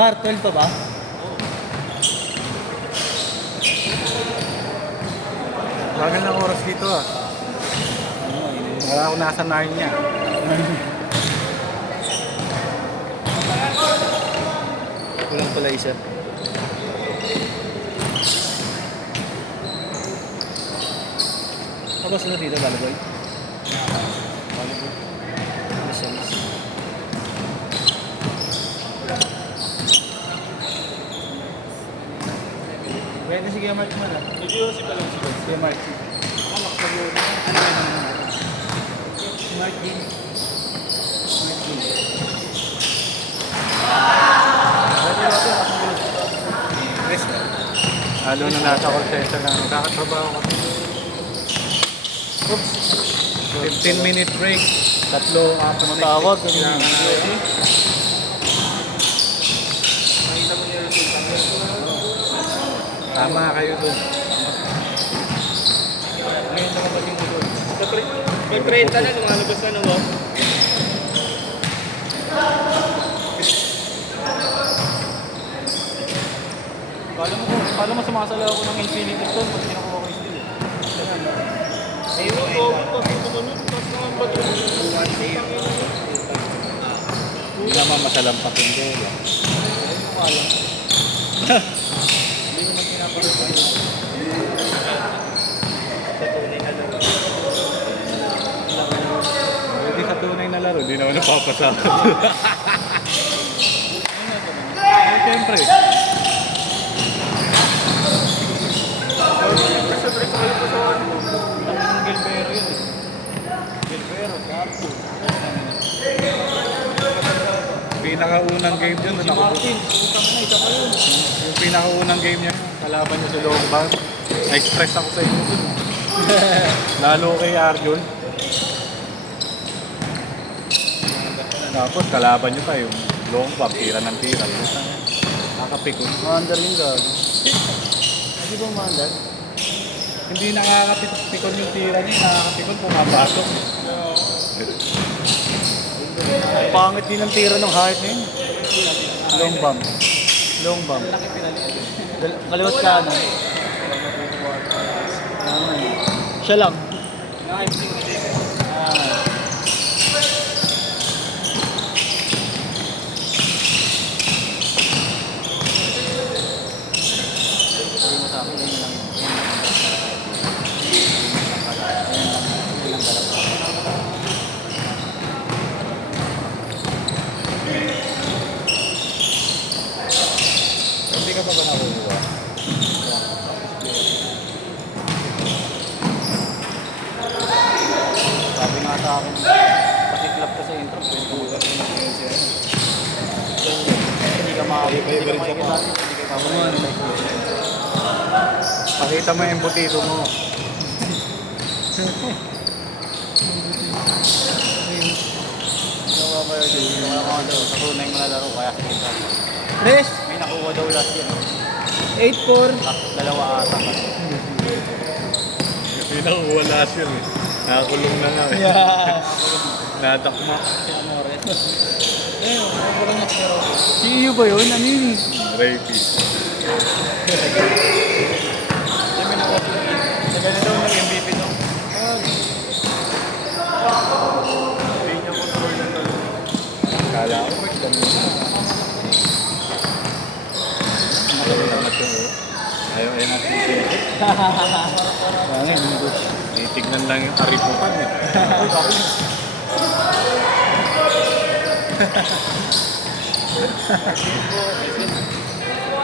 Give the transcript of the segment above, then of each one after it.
Mar, 12 pa ba? Bagal ng oras dito ah. Wala ako nasa 9 niya. Kulang pala isa. Tapos na dito, Balaboy? Balaboy. Missiles. Pwede sige March man lang. Sige si Palang sige. Sige March. Anak sa yun. Ano yun? March din. March din. Lalo na nasa call center na nakakatrabaho ko. Oops. 15-minute break. Tatlo, apat na Matawag. Tama kayo doon. Ngayon na kapatid mo doon. May 30 na, lumalabas na no? Kala mo sumasala ako ng Infinity Stone pag kinakuha ko yung steel. Ayun, tapos ito kami, tapos naman ba ito? Hindi naman masalampak yung bola. Hindi naman pinapalit ko yun. Hindi sa tunay na laro, hindi naman napapasama. Siyempre. Ang Gilbero yun eh. Gilbero, Gapo. Pinakaunang game yun. Si Martin, utang na, isa pa yun. Yung pinakaunang game niya, kalaban niya sa long bag. Na-stress ako sa inyo. Lalo kay Arjun. Tapos kalaban niyo pa yung long bag, tira ng tira. Nakapikon. Maandar yung gag. Hindi ba maandar? Hindi nakakapikon yung tira niya, nakakapikon pumapasok. Pangit din ang tira ng heart na yun. Long bomb. Long bomb. Kaliwat ka na. Siya lang. Hindi ka pa ba nakukuha? Sabi nga sa akin, patiklap ka sa intro, pwede ka magkaroon ng PSR. Hindi ka makikita, hindi ka makikita. Pakita mo yung butito mo. Ginawa ko yun, ginawa ko daw, sa tunay mo na laro, kaya sa intro. Nes, May nakuha daw last year. 8-4. Dalawa ata kasi. Hindi nakukuha last year eh. Nakakulong na nga eh. Natakma. Si Amores. Ako lang niya pero. Si Iyo ba yun? Ano yun? Rapist. Sabi na kasi, tagal na daw ng MVP daw. Hindi niya control na daw. Kala ko ba ito mo na. Matalamat yung ayaw ay natin siya. Pangin, hindi ko. Titignan lang yung aripukan eh.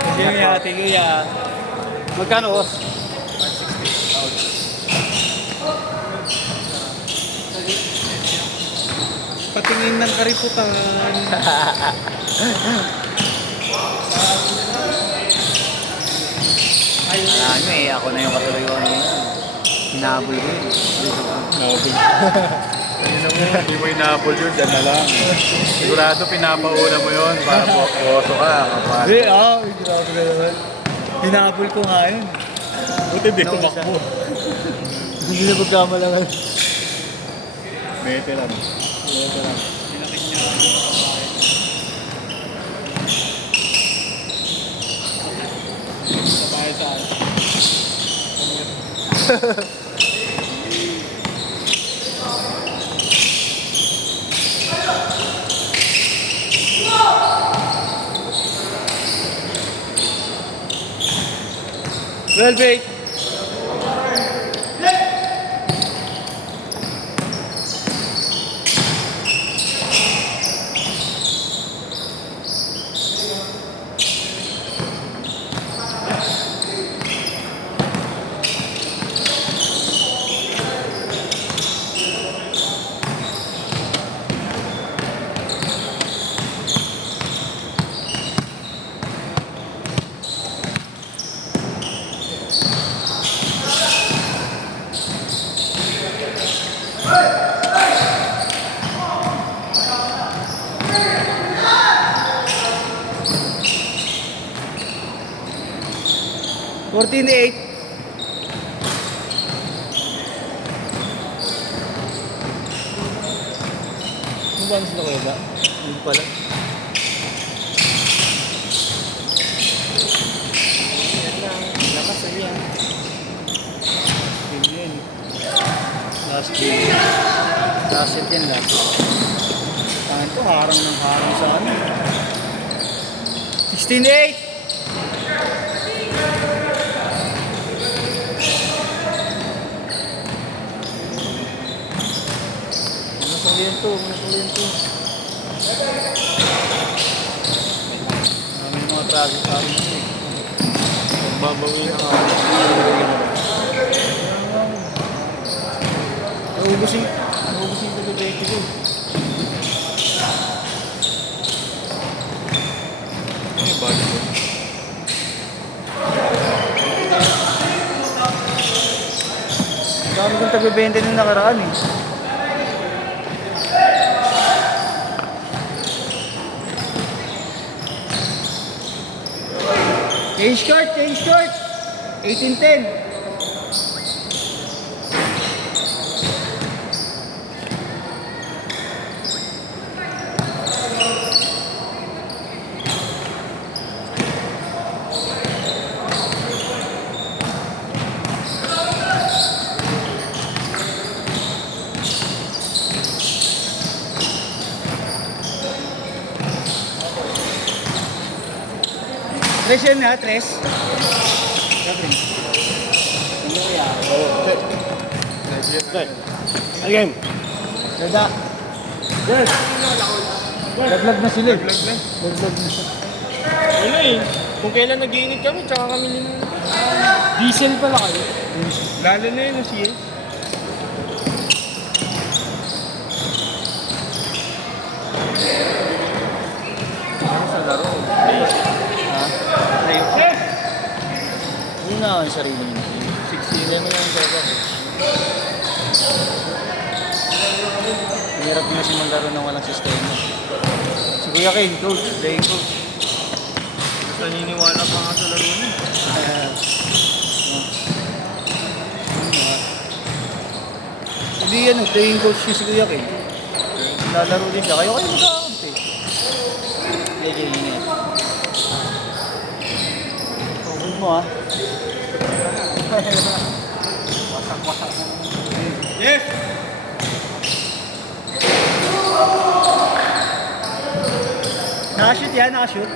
Hindi yung yati ko ya. Magkano os? Patingin ng aripukan. Ano eh, ako na yung katuloy ko ngayon. Hinabol ko yun. Nabol. Kanina mo, hindi mo inabol yun, dyan na lang. Sigurado pinapauna mo yun para boso ka. Kapag. Hindi, grabe na naman. Hinabol ko nga yun. Buti di tumakbo. Hindi na magkamalangan. Veteran. Sinakit niya ako yung kapakit. Well, wait. Fourteen eight. Ano ba sila kayo ba? Hindi pala. Yan lang. Lakas na yan. Game yun. Last game. Last set yan last. Tangan to, harang ng harang sa ano. 16-8. Masoliento. Marami mga traffic pa rin yun eh. Babawi na nga. Naubusin ko yung beke ko. Ano yung bag ko? Ang dami kong tagbibenta nung nakaraan eh. Change short! 18-10. Tres yun na, tres. Again. Dada. Yes. Laglag na sila. Vlog na. Laglag na sila. Ano eh. Kung kailan nag-iinit kami, tsaka kami diesel pala kayo. Lalo na yun, siya. Ano sa laro? Ha? Yun na ang sarili niya. 16 na lang sa ako. Hirap niya si maglaro ng walang sistema. Si Kuya Kane, coach. Playing coach. Naniniwala pa nga sa laro niya. Hindi yan, playing coach si Kuya Kane. Lalaro din siya. Kayo magkakabot eh. Sige, ingat. Tungkol mo ha. Wasak-wasak na naman. Yes! Nakashoot yan, nakashoot.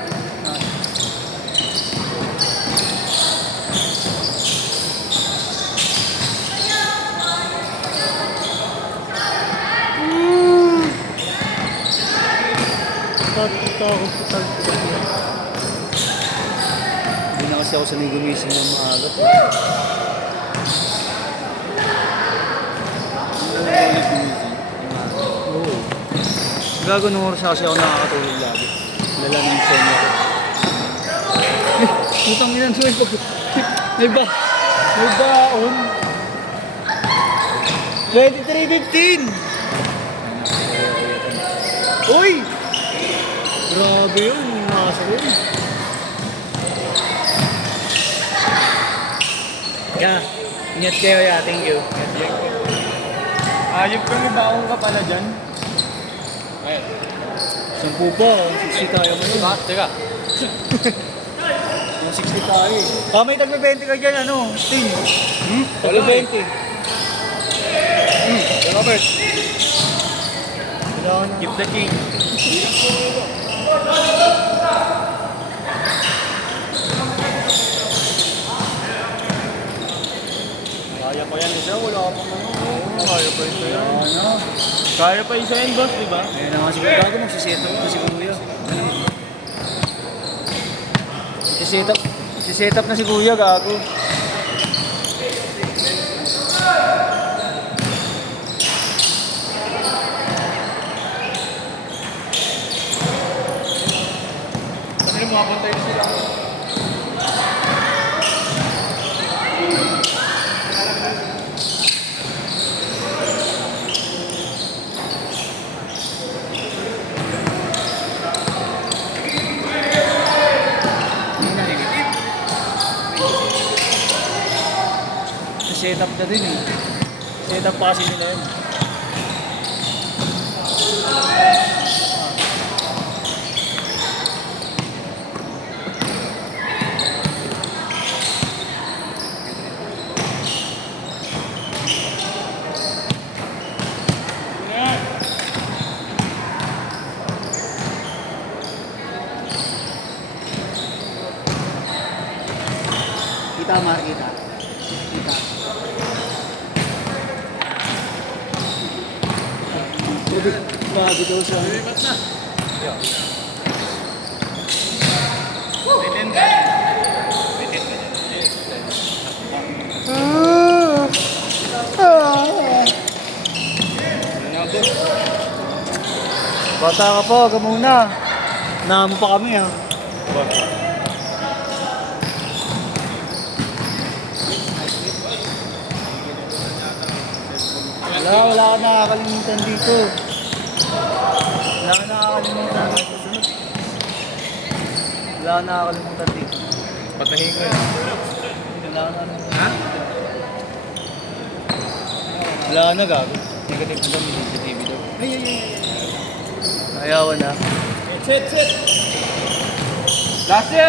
Hindi na kasi ako sanay gumising ng maaga. Oo. Gago nung oras kasi ako nakakatulog lagi. Lala na yung sonyo ko. Putang ina, may baon. 23:15. Uy! Grabe yun, nasa yun. Yeah, ingat kayo ya, thank you. Ayop kami baong ka pala dyan. Sampu pa, sisitayan mo yun. Teka. Yung 60 tayo eh. Baka may tagme 20 ka dyan, ano? Ting. Tagme 20. Robert. Wala na. Keep the change. Kaya pa yan isa, wala ka pang ano. Kaya pa ito yan. Ano? Kaya pa isa yun, boss, di ba? Ayun na nga siguro gago, magsisetap na si Kuya. Magsisetap na si Kuya, gago. Sabi mo, mapantay na sila. Setup na din eh. Setup pa kasi nila yun. Kita, Mar, kita. Kita. Bago daw siya. Lipat na. Bata ka po, ka muna. Naamo pa kami ha. Wala ka nakakalimutan dito. Wala ka nakakalimutan dito. Wala ka nakakalimutan dito. Patahin ko yan. Wala ka nakakalimutan dito. Wala na gago. Negative na daw, may TV daw. Ayawan na. Last year!